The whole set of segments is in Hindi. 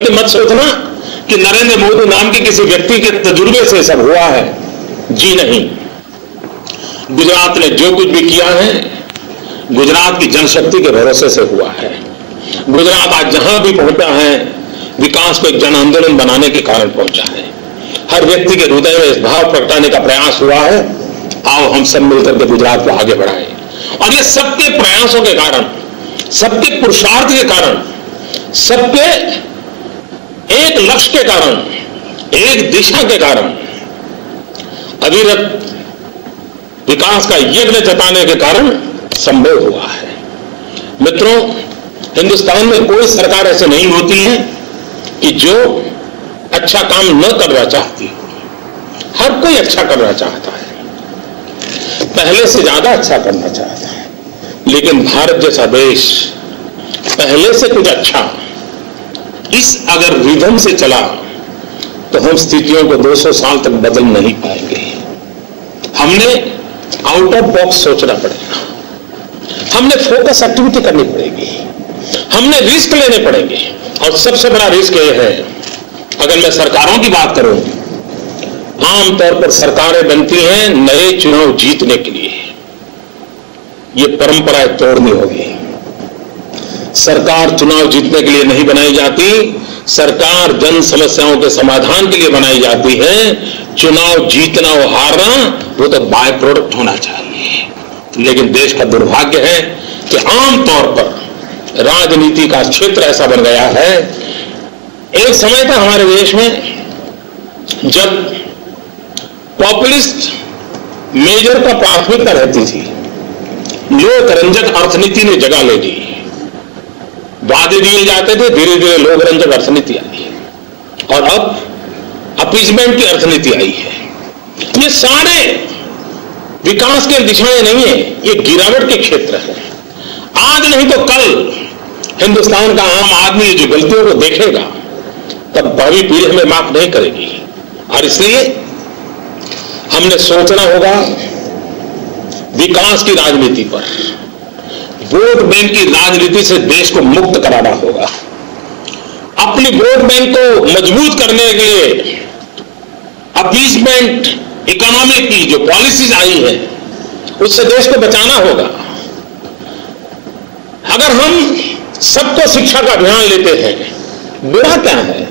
मत सोचना कि नरेंद्र मोदी नाम के किसी व्यक्ति के तजुर्बे से सब हुआ है। जी नहीं, गुजरात ने जो कुछ भी किया है गुजरात की जनशक्ति के भरोसे से हुआ है। गुजरात आज जहां भी पहुंचा है विकास को एक जन आंदोलन बनाने के कारण पहुंचा है। हर व्यक्ति के हृदय में इस भाव प्रगटाने का प्रयास हुआ है, आओ हम सब मिलकर के गुजरात को आगे बढ़ाएं। और ये सबके प्रयासों के कारण, सबके पुरुषार्थ के कारण, सबके एक लक्ष्य के कारण, एक दिशा के कारण, अविरत विकास का यज्ञ जताने के कारण संभव हुआ है। मित्रों, हिंदुस्तान में कोई सरकार ऐसे नहीं होती है कि जो अच्छा काम न करना चाहती। हर कोई अच्छा करना चाहता है, पहले से ज्यादा अच्छा करना चाहता है, लेकिन भारत जैसा देश पहले से कुछ अच्छा इस अगर रिदम से चला तो हम स्थितियों को 200 साल तक बदल नहीं पाएंगे। हमने आउट ऑफ बॉक्स सोचना पड़ेगा, हमने फोकस एक्टिविटी करनी पड़ेगी, हमने रिस्क लेने पड़ेंगे। और सबसे बड़ा रिस्क ये है, अगर मैं सरकारों की बात करूं, आमतौर पर सरकारें बनती हैं नए चुनाव जीतने के लिए। ये परंपराएं तोड़नी होगी। सरकार चुनाव जीतने के लिए नहीं बनाई जाती, सरकार जन समस्याओं के समाधान के लिए बनाई जाती है। चुनाव जीतना और हारना वो तो बाय प्रोडक्ट होना चाहिए। लेकिन देश का दुर्भाग्य है कि आमतौर पर राजनीति का क्षेत्र ऐसा बन गया है। एक समय था हमारे देश में जब पॉपुलिस्ट मेजर का प्राथमिकता रहती थी, लोक रंजक अर्थनीति ने जगह ले ली, वादे दिए जाते थे, धीरे धीरे लोक रंजक अर्थनीति आई और अब अपीजमेंट की अर्थनीति आई है। ये सारे विकास के दिशाएं नहीं है, ये गिरावट के क्षेत्र है। आज नहीं तो कल हिंदुस्तान का आम आदमी जो गलतियों को देखेगा तब भावी पीढ़ी हमें माफ नहीं करेगी। और इसलिए हमने सोचना होगा विकास की राजनीति पर, वोट बैंक की राजनीति से देश को मुक्त कराना होगा। अपनी वोट बैंक को मजबूत करने के लिए अपीजमेंट इकोनॉमी की जो पॉलिसीज आई है उससे देश को बचाना होगा। अगर हम सबको शिक्षा का अभियान लेते हैं, बुरा क्या है?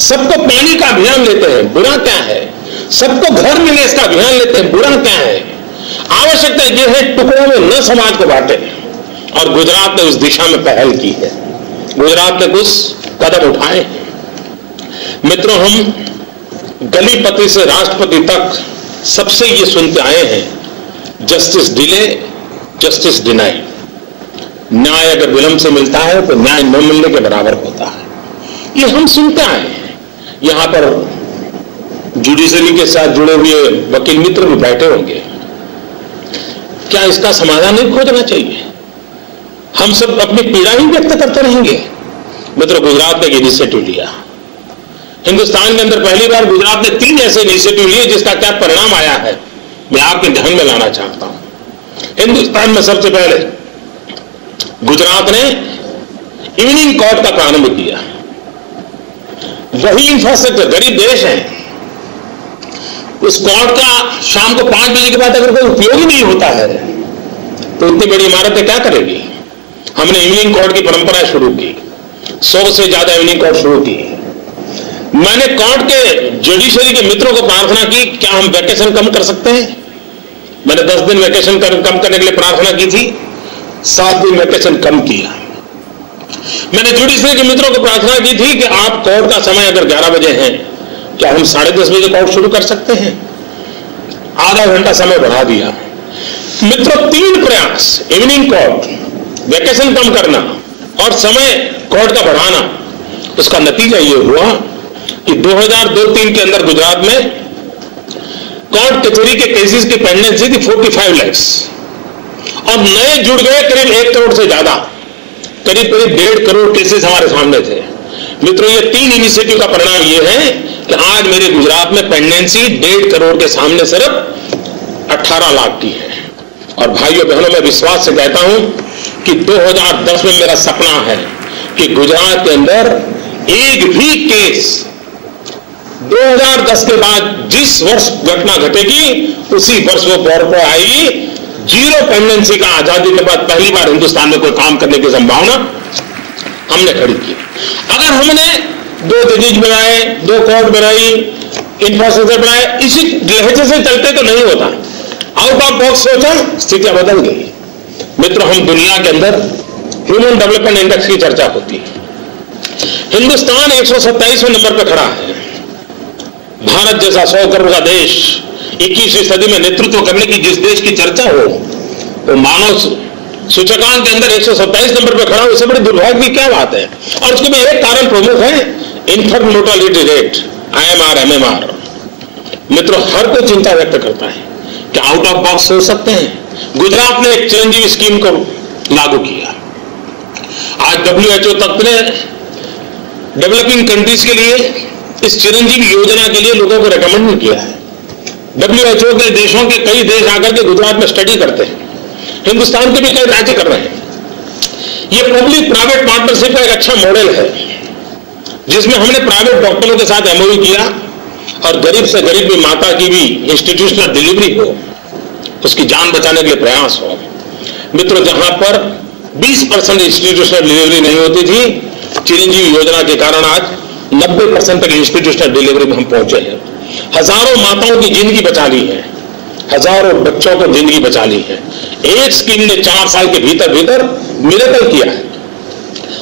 सबको पानी का अभियान लेते हैं, बुरा क्या है? सबको घर मिले इसका अभियान लेते हैं, बुरा क्या है? आवश्यकता यह है टुकड़ों में न समाज को बांटे। और गुजरात ने उस दिशा में पहल की है, गुजरात ने कुछ कदम उठाए हैं। मित्रों, हम गलीपति से राष्ट्रपति तक सबसे ये सुनते आए हैं, जस्टिस डिले जस्टिस डिनाइड। न्याय अगर विलंब से मिलता है तो न्याय न मिलने के बराबर होता है। ये हम सुनते आए हैं। यहां पर जुडिशरी के साथ जुड़े हुए वकील मित्र भी बैठे होंगे। क्या इसका समाधान नहीं खोजना चाहिए? हम सब अपनी पीड़ा ही व्यक्त करते रहेंगे। मित्रों, गुजरात ने इनिशिएटिव लिया। हिंदुस्तान के अंदर पहली बार गुजरात ने 3 ऐसे इनिशिएटिव लिए जिसका क्या परिणाम आया है मैं आपके ध्यान में लाना चाहता हूं। हिंदुस्तान में सबसे पहले गुजरात ने इवनिंग कोर्ट का प्रारंभ किया। वही इंफ्रास्ट्रक्चर, गरीब देश है, उस कोर्ट का शाम को 5 बजे के बाद अगर कोई उपयोग ही नहीं होता है तो इतनी बड़ी इमारतें क्या करेगी? हमने इवनिंग कोर्ट की परंपरा शुरू की, 100 से ज्यादा इवनिंग कोर्ट शुरू की। मैंने कोर्ट के जुडिशरी के मित्रों को प्रार्थना की, क्या हम वैकेशन कम कर सकते हैं? मैंने 10 दिन वैकेशन कम करने के लिए प्रार्थना की थी, 7 दिन वैकेशन कम किया। मैंने जुडिशरी के मित्रों को प्रार्थना की थी कि आप कोर्ट का समय अगर 11 बजे है, क्या हम 10:30 बजे कोर्ट शुरू कर सकते हैं? आधा घंटा समय बढ़ा दिया। मित्रों, 3 प्रयास, इवनिंग कोर्ट, वैकेशन कम करना और समय कोर्ट का बढ़ाना, उसका नतीजा ये हुआ कि 2002-03 के अंदर गुजरात में कोर्ट कचहरी के केसेस की पेंडेंसी थी 45 लाख और नए जुड़ गए करीब 1 करोड़ से ज्यादा, करीब 1.5 करोड़ केसेस हमारे सामने थे। मित्रों, ये 3 इनिशिएटिव का परिणाम ये है कि आज मेरे गुजरात में पेंडेंसी 1.5 करोड़ के सामने सिर्फ 18 लाख की है। और भाइयों बहनों, मैं विश्वास से कहता हूं कि 2010 में मेरा सपना है कि गुजरात के अंदर एक भी केस 2010 के बाद जिस वर्ष घटना घटेगी उसी वर्ष वो पावर पर आएगी। जीरो पेंडेंसी का आजादी के बाद पहली बार हिंदुस्तान में कोई काम करने की संभावना हमने खड़ी की। अगर हमने 2 जज बनाए, 2 कोर्ट बनाई, इंफ्रास्ट्रक्चर बनाए, इसी लहजे से चलते तो नहीं होता। आउट ऑफ बॉक्स सोचा, स्थितियां बदल गई। मित्रों, हम दुनिया के अंदर ह्यूमन डेवलपमेंट इंडेक्स की चर्चा होती है। हिंदुस्तान 127वें नंबर पर खड़ा है। भारत जैसा 100 करोड़ का देश 21वीं सदी में नेतृत्व करने की जिस देश की चर्चा हो, तो मानव सूचकांक के अंदर 127 नंबर पर खड़ा हो, इससे बड़ी दुर्भाग्य की क्या बात है। और उसके में एक कारण प्रमुख है, infant mortality rate, IMR, MMR। मित्रों, हर कोई चिंता व्यक्त करता है कि आउट ऑफ बॉक्स सोच सकते हैं। गुजरात ने एक चिरंजीवी स्कीम को लागू किया। आज WHO तक ने डेवलपिंग कंट्रीज के लिए इस चिरंजीवी योजना के लिए लोगों को रेकमेंड किया है। WHO के देशों के कई देश आकर के गुजरात में स्टडी करते हैं। हिंदुस्तान के भी कई राज्य कर रहे हैं। ये पब्लिक प्राइवेट पार्टनरशिप का एक अच्छा मॉडल है, जिसमें हमने प्राइवेट डॉक्टरों के साथ MOU किया और गरीब से गरीब भी माता की भी इंस्टीट्यूशनल डिलीवरी हो, उसकी जान बचाने के लिए प्रयास हो। मित्रों, जहां पर 20% इंस्टीट्यूशनल डिलीवरी नहीं होती थी, चिरंजीवी योजना के कारण आज 90% तक इंस्टीट्यूशनल डिलीवरी में हम पहुंचे हैं। हजारों माताओं की जिंदगी बचा ली है, हजारों बच्चों को जिंदगी बचा ली है। एक स्कीम ने 4 साल के भीतर भीतर मिरेकल किया है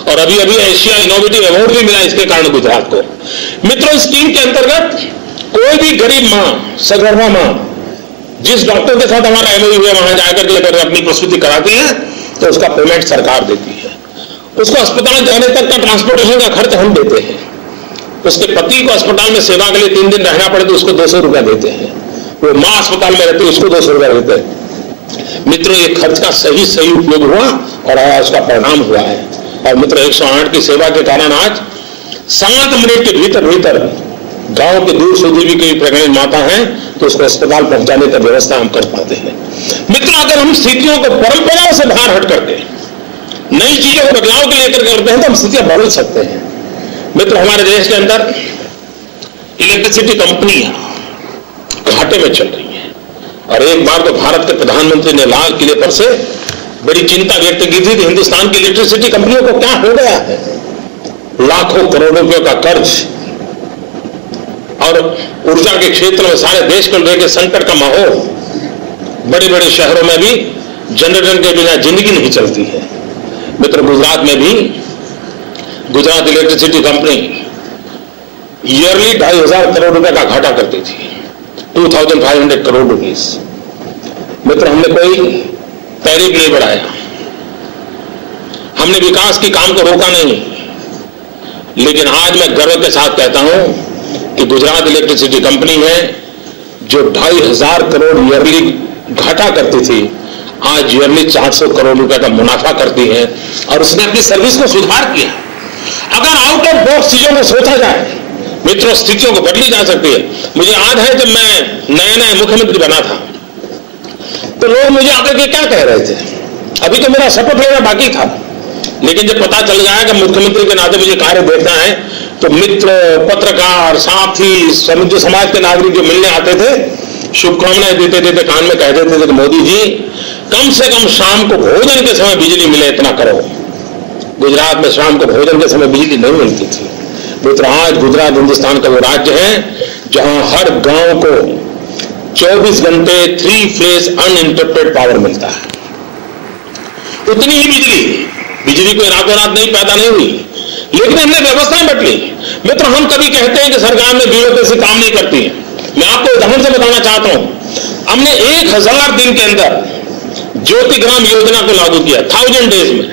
और अभी अभी एशिया इनोवेटिव अवार्ड भी मिला इसके कारण गुजरात को। मित्रों, स्कीम के अंतर्गत कोई भी गरीब मां, सगर्भा मां, जिस डॉक्टर के साथ हमारा MOU है, वहां जाकर के अगर अपनी प्रसूति कराती है तो उसका पेमेंट सरकार देती है। उसको अस्पताल जाने तक का ट्रांसपोर्टेशन का खर्च हम देते हैं। उसके पति को अस्पताल में सेवा के लिए 3 दिन रहना पड़े तो उसको 200 रुपया देते हैं। वो मां अस्पताल में रहती है, उसको 200 रुपया देते हैं। मित्रों, ये खर्च का सही उपयोग हुआ और आज उसका परिणाम हुआ है। और मित्रों, 108 की सेवा के कारण आज 7 मिनट के भीतर भीतर गांव के दूर સુધી भी कोई प्रेग्नेंट माता है तो उसको अस्पताल पहुंचाने की व्यवस्था हम कर पाते हैं। मित्रों, अगर हम स्थितियों को परंपराओं से बाहर हट करके नई चीजों को बदलाव के लेकर करते हैं तो हम स्थितियां बदल सकते हैं। मित्रों, हमारे देश के अंदर इलेक्ट्रिसिटी कंपनियां घाटे में चल रही हैं और एक बार तो भारत के प्रधानमंत्री ने लाल किले पर से बड़ी चिंता व्यक्त की थी कि हिंदुस्तान की इलेक्ट्रिसिटी कंपनियों को क्या हो गया है। लाखों करोड़ों रुपयों का कर्ज और ऊर्जा के क्षेत्र में सारे देश को लेकर संकट का माहौल। बड़े बड़े शहरों में भी जनरेटर के बिना जिंदगी नहीं चलती है। मित्रों, गुजरात में भी Gujarat electricity company yearly 2500 crore रुपए का घाटा करती थी, 2500 करोड़ रुपीस। मित्रों, हमने कोई टैरिफ नहीं बढ़ाया, हमने विकास की काम को रोका नहीं, लेकिन आज मैं गर्व के साथ कहता हूं कि गुजरात इलेक्ट्रिसिटी कंपनी है जो 2500 करोड़ ईयरली घाटा करती थी, आज ईयरली 400 करोड़ रुपए का मुनाफा करती है और उसने अपनी सर्विस को सुधार किया। अगर आउट ऑफ बॉक्स चीजों को सोचा जाए, मित्रों, स्थितियों को बदली जा सकती है। मुझे याद है जब मैं नया मुख्यमंत्री बना था तो लोग मुझे आकर के क्या कह रहे थे, अभी तो मेरा शपथ लेना बाकी था, लेकिन जब पता चल गया कि मुख्यमंत्री के नाते मुझे कार्य देखना है तो मित्र, पत्रकार, साथी, जो समाज के नागरिक जो मिलने आते थे, शुभकामनाएं देते देते कान में कह देते थे कि मोदी जी कम से कम शाम को भोजन के समय बिजली मिले, इतना करो। गुजरात में शाम को भोजन के समय बिजली नहीं मिलती थी। मित्र, आज गुजरात हिंदुस्तान का वो राज्य है जहां हर गांव को 24 घंटे 3 फेज अनइंटरप्टेड पावर मिलता है। उतनी ही बिजली कोई रातों रात नहीं पैदा नहीं हुई, लेकिन हमने व्यवस्थाएं बदली। मित्र, हम कभी कहते हैं कि सरकार ने ब्यूरोक्रेसी काम नहीं करती है। मैं आपको उदाहरण से बताना चाहता हूं, हमने 1000 दिन के अंदर ज्योतिग्राम योजना को लागू किया 1000 डेज में,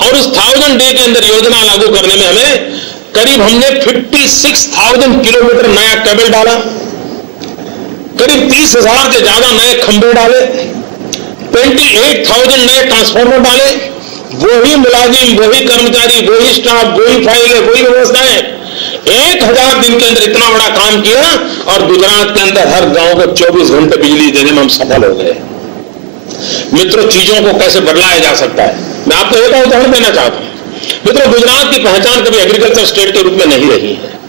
और उस 1000 डे के अंदर योजना लागू करने में हमें करीब हमने 56,000 किलोमीटर नया केबल डाला, करीब 30,000 से ज्यादा नए खंभे डाले, 28,000 नए ट्रांसफार्मर डाले। वही मुलाजिम, वही कर्मचारी, वही स्टाफ, वही फाइलें, वही व्यवस्थाएं, 1000 दिन के अंदर इतना बड़ा काम किया और गुजरात के अंदर हर गांव को 24 घंटे बिजली देने में हम सफल हो गए। मित्रों, चीजों को कैसे बदलाया जा सकता है, मैं आपको एक उदाहरण देना चाहता हूं। मित्रों, गुजरात की पहचान कभी एग्रीकल्चर स्टेट के रूप में नहीं रही है।